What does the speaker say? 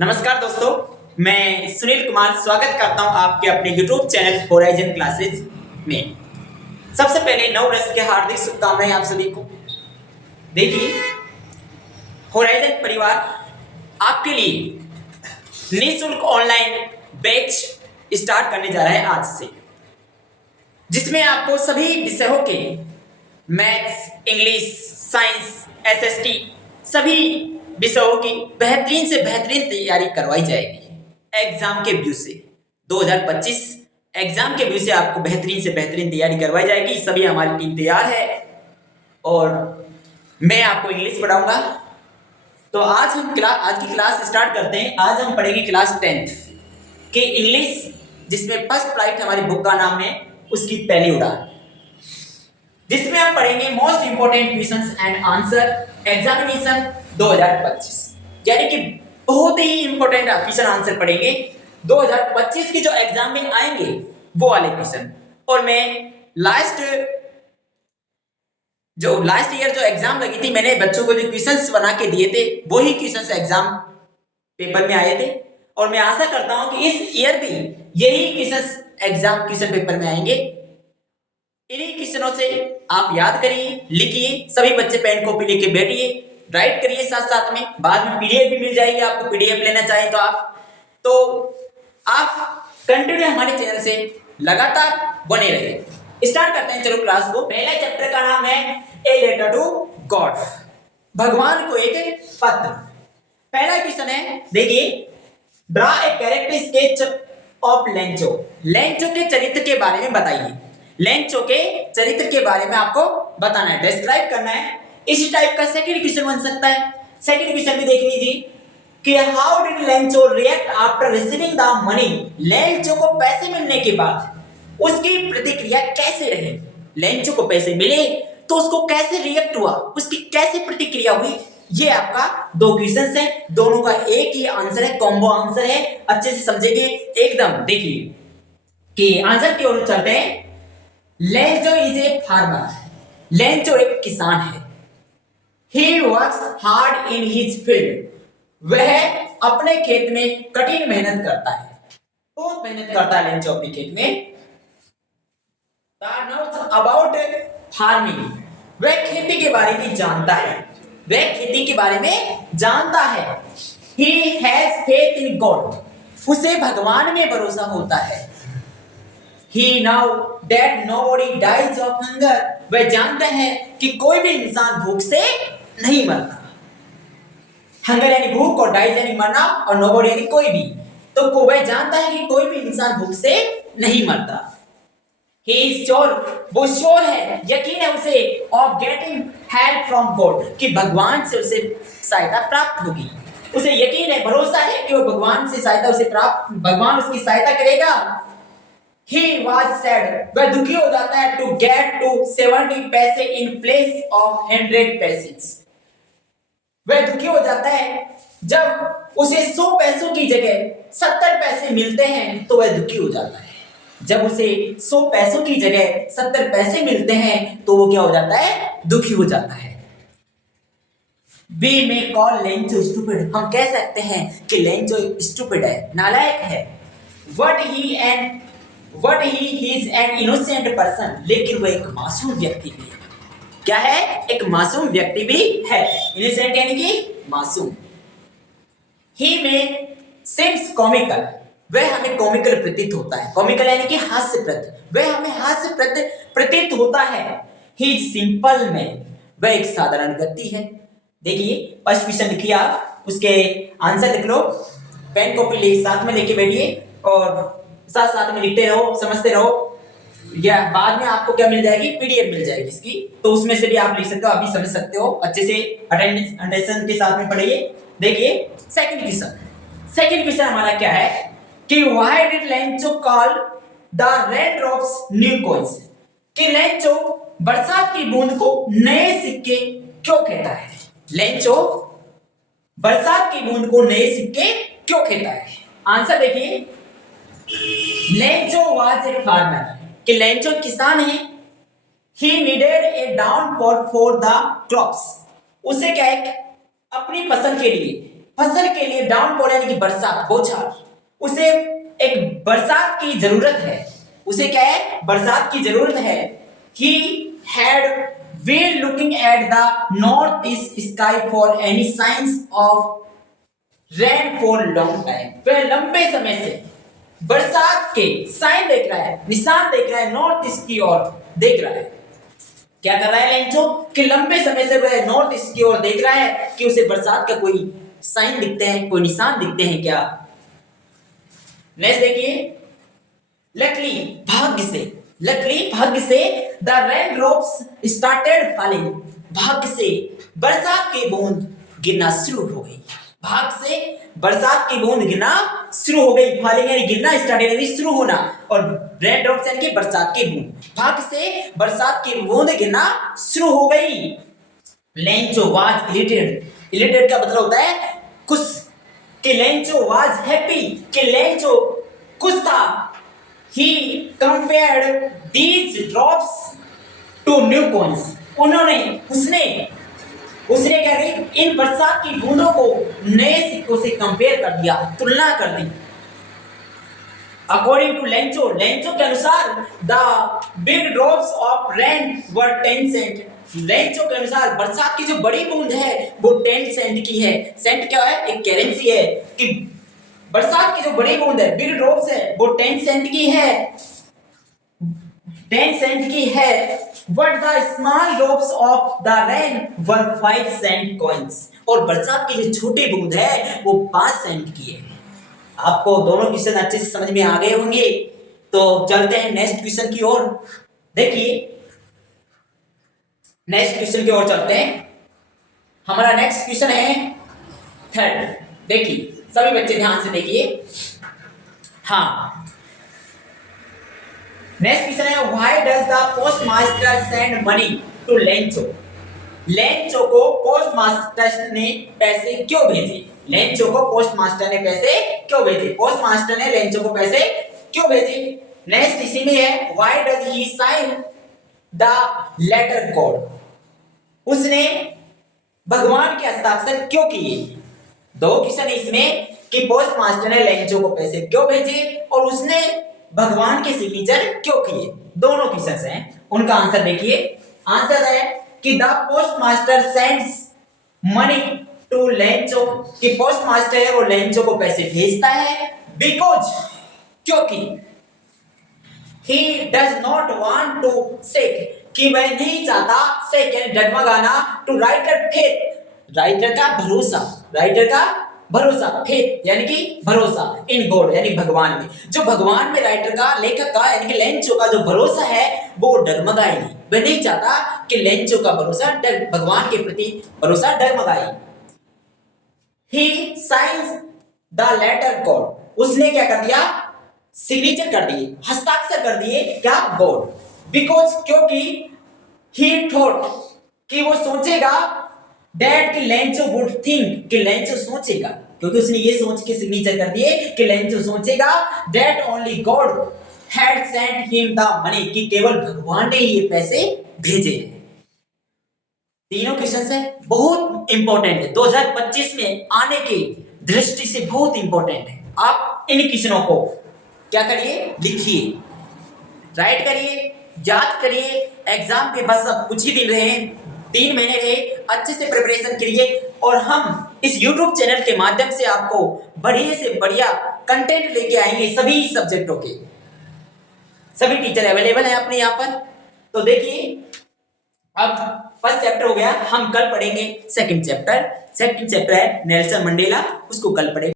नमस्कार दोस्तों, मैं सुनील कुमार स्वागत करता हूं आपके अपने YouTube चैनल होराइजन क्लासेस में। सबसे पहले नव वर्ष के हार्दिक शुभकामनाएं आप सभी को। देखिए, होराइजन परिवार आपके लिए निःशुल्क ऑनलाइन बैच स्टार्ट करने जा रहा है आज से, जिसमें आपको सभी विषयों के मैथ्स, इंग्लिश, साइंस, एसएसटी सभी विषयों की बेहतरीन से बेहतरीन तैयारी करवाई जाएगी। एग्जाम के व्यू से 2025 एग्जाम के व्यू से आपको बेहतरीन से बेहतरीन तैयारी करवाई जाएगी। सभी हमारी टीम तैयार है और मैं आपको इंग्लिश पढ़ाऊंगा। तो आज की क्लास स्टार्ट करते हैं। आज हम पढ़ेंगे क्लास 10th के इंग्लिश, जिसमें फर्स्ट फ्लाइट हमारी बुक का नाम है, उसकी पहली उड़ान, जिसमें हम पढ़ेंगे most important questions and answer examination 2025, यानी कि बहुत ही इंपोर्टेंट क्वेश्चन आंसर पढ़ेंगे 2025 की जो एग्जाम में आएंगे वो वाले क्वेश्चन। और मैं लास्ट ईयर जो एग्जाम लगी थी, मैंने बच्चों को जो क्वेश्चंस बना के दिए थे वही क्वेश्चंस एग्जाम पेपर में आए थे, और मैं आशा करता हूं कि इस ईयर भी यही क्वेश्चंस एग्जाम क्वेश्चन पेपर में आएंगे। इन्हीं क्वेश्चनों से आप याद करिए, लिखिए, सभी बच्चे पेन कॉपी लेके बैठिए, राइट करिए साथ साथ में। बाद में पीडीएफ भी मिल जाएगी आपको, पीडीएफ लेना चाहें तो आप कंटिन्यू हमारे चैनल से लगातार बने रहिए। स्टार्ट करते हैं, चलो क्लास को। पहले चैप्टर का नाम है ए लेटर टू गॉड, भगवान को एक पत्र। पहला क्वेश्चन है, देखिए, draw a character sketch of Lencho. Lencho के चरित्र के बारे में बताइए। लेंचो के चरित्र के बारे में आपको बताना है, डिस्क्राइब करना है। इस टाइप का सेकंड क्वेश्चन बन सकता है। सेकंड क्वेश्चन भी देख लीजिए कि how did Lencho react after receiving the money. Lencho को पैसे मिलने के बाद उसकी प्रतिक्रिया कैसे रही। लेंचो को पैसे मिले तो उसको कैसे रिएक्ट हुआ, उसकी कैसे प्रतिक्रिया हुई। ये आपका दो क्वेश्चन है, दोनों का एक ही आंसर है, कॉम्बो आंसर है। अच्छे से समझेंगे एकदम। देखिए कि आंसर की ओर चलते हैं। Lencho is a farmer. Lencho एक किसान है। He works hard in his field. वह अपने खेत में कठिन मेहनत करता है, बहुत मेहनत करता है लेंचो अपने खेत में। About farming, वह खेती के बारे में जानता है, वह खेती के बारे में जानता है। He has faith in God, उसे भगवान में भरोसा होता है। He now that nobody dies of hunger, वह जानते हैं कि कोई भी इंसान भूख से नहीं मरता। हंगर यानी भूख, और डाइज यानी मरना, और नोबडी यानी कोई भी। तो वह जानता है कि कोई भी इंसान भूख से नहीं मरता। He is sure, वो श्योर है, यकीन है उसे, of getting help from God, कि भगवान से उसे सहायता प्राप्त होगी। उसे यकीन है, भरोसा है कि वो भगवान से सहायता उसे प्राप्त, भगवान उसकी सहायता करेगा। He was sad, वह दुखी हो जाता है, to get to 70 पैसे in place of 100 पैसे। वह दुखी हो जाता है जब उसे 100 पैसों की जगह 70 पैसे मिलते हैं, तो वह दुखी हो जाता है। जब उसे 100 पैसों की जगह 70 पैसे मिलते हैं तो वो क्या हो जाता है, दुखी हो जाता है। We may call Lencho stupid, हम कह सकते हैं कि लेंचो स्टूपिड है, नालायक है। What he is an innocent person, लेकिन वह एक मासूम व्यक्ति भी है। क्या है, एक मासूम व्यक्ति भी है। इनोसेंट यानी कि मासूम। He may seems comical, वह हमें कॉमिकल प्रतीत होता है। कॉमिकल यानी कि हास्यप्रद, वह हमें हास्यप्रद प्रतीत होता है। He is simple man, वह एक साधारण व्यक्ति है। देखिए फर्स्ट क्वेश्चन लिखिए आप, उसके आंसर लिख लो, पेन कॉपी ले साथ में लेके बैठिए और साथ साथ में लिखते रहो, समझते रहो। या बाद में आपको क्या मिल जाएगी, पीडीएफ मिल जाएगी इसकी, तो उसमें से भी आप लिख सकते हो, आप भी समझ सकते हो। अच्छे से अटेंशन के साथ में पढ़िए। देखिए सेकंड क्वेश्चन हमारा क्या है कि why did Lencho call the rain drops new coins, कि लेंचो बरसात की बूंद को नए सिक्के क्यों कहता है। लेंचो बरसात की बूंद को नए सिक्के क्यों कहता है। आंसर देखिए, लेंचो वाज ए फार्मर, कि लेंचो किसान है। He needed A downfall for the crops, उसे क्या है, अपनी फसल के लिए फसल के लिए डाउनपोर यानी कि बरसात, बौछार, उसे एक बरसात की जरूरत है, उसे क्या है, बरसात की जरूरत है। He had been looking at the northeast sky for any signs of rain for long time। वह लंबे समय से बरसात के साइन देख रहा है, निशान देख रहा है, नॉर्थ ईस्ट की ओर देख रहा है। क्या कर रहा है लेंचो कि लंबे समय से वह नॉर्थ ईस्ट की ओर देख रहा है कि उसे बरसात का कोई साइन दिखते हैं, कोई निशान दिखते हैं क्या। नेक्स्ट देखिए, लकली भाग्य से the rain drops started falling. भाग्य से बरसात की बूंद गिरना शुरू हो गई। भाग्य से बरसात की बूंद गिरना शुरू हो गई। फॉलिंग यानी गिरना, स्टार्टेड यानी शुरू होना, और रेन ड्रॉप्स यानी कि बरसात की बूंद। भाग्य से बरसात की बूंद गिरना शुरू हो गई। लेंचो वाज इलिटेड का मतलब होता है खुश, कि लेंचो वाज हैप्पी, कि लेंचो खुश था। He compared these drops to new coins। उसने क्या की, इन बरसात की बूंदों को नए सिक्कों से कंपेयर कर दिया, तुलना कर दी। अकॉर्डिंग टू लेंचो के अनुसार the big drops of rain were 10 cent. Lencho के अनुसार बरसात की जो बड़ी बूंद है वो 10 सेंट की है। सेंट क्या है, एक करेंसी है, कि बरसात की जो बड़ी बूंद है, बिग ड्रॉप्स है, वो 10 सेंट की है, 10 सेंट की है। But the small drops of the rain were 5 cent coins. और बरसात की जो छोटी बूंद है वो 5 सेंट की है। आपको दोनों क्वेश्चन अच्छे से समझ में आ गए होंगे, तो चलते हैं नेक्स्ट क्वेश्चन की ओर। देखिए, नेक्स्ट क्वेश्चन की ओर चलते हैं। हमारा नेक्स्ट क्वेश्चन है थर्ड। देखिए सभी बच्चे ध्यान से देखिए। हाँ, नेक्स्ट क्वेश्चन है, why does the post master send money to Lencho. Lencho को पोस्ट मास्टर ने पैसे क्यों भेजे। लेंचो को पोस्ट मास्टर ने पैसे क्यों भेजे, पोस्ट मास्टर ने लेंचो को पैसे क्यों भेजे। नेक्स्ट इसी में है, why does he sign the letter God. उसने भगवान के हस्ताक्षर क्यों किए। दो क्वेश्चन इसमें कि पोस्ट मास्टर ने लेंचो को पैसे क्यों भेजे और उसने भगवान के सिग्नेचर क्यों किए। दोनों क्वेश्चन हैं, उनका आंसर देखिए। आंसर है कि the post master sends money to Lencho, कि पोस्ट मास्टर है वो लेंचो को पैसे भेजता है, बिकॉज क्योंकि he does not want to shake, कि वह नहीं चाहता shake यानी डगमगाना, to writer faith, राइटर का भरोसा, फेथ यानी कि भरोसा, इन गॉड यानी भगवान में। जो भगवान में राइटर का, लेखक का यानी कि लेंचो का जो भरोसा है वो डगमगाए नहीं। वह नहीं चाहता कि लेंचो का भरोसा, भगवान के प्रति भरोसा डगमगाए। He signs the letter God, उसने क्या कर दिया, सिग्नेचर कर दिए, हस्ताक्षर कर दिए क्या, गॉड। बिकॉज क्योंकि he thought, कि वो सोचेगा, that कि लेंचो would think, कि लेंचो सोचेगा, क्योंकि उसने ये सोच के सिग्नेचर कर दिए कि लेंचो सोचेगा that only God had sent him the money, कि केवल भगवान ने ये पैसे भेजे हैं। तीनों क्वेश्चन है बहुत इंपॉर्टेंट है, 2025 में आने की दृष्टि से बहुत इंपॉर्टेंट है। आप इन क्वेश्चनों को क्या करिए, लिखिए, राइट करिए, याद करिए। एग्जाम के बस अब कुछ ही दिन रहे, 3 महीने रहे, अच्छे से प्रिपरेशन करिए। और हम इस YouTube चैनल के माध्यम से आपको बढ़िया से बढ़िया कंटेंट लेके आएंगे सभी सब्जेक्टों के। सभी टीचर अवेलेबल हैं अपने यहाँ पर। तो देखिए, अब फर्स्ट चैप्टर हो गया, हम कल पढ़ेंगे सेकंड चैप्टर है नेल्सन मंडेला, उसको कल पढ़ेंगे।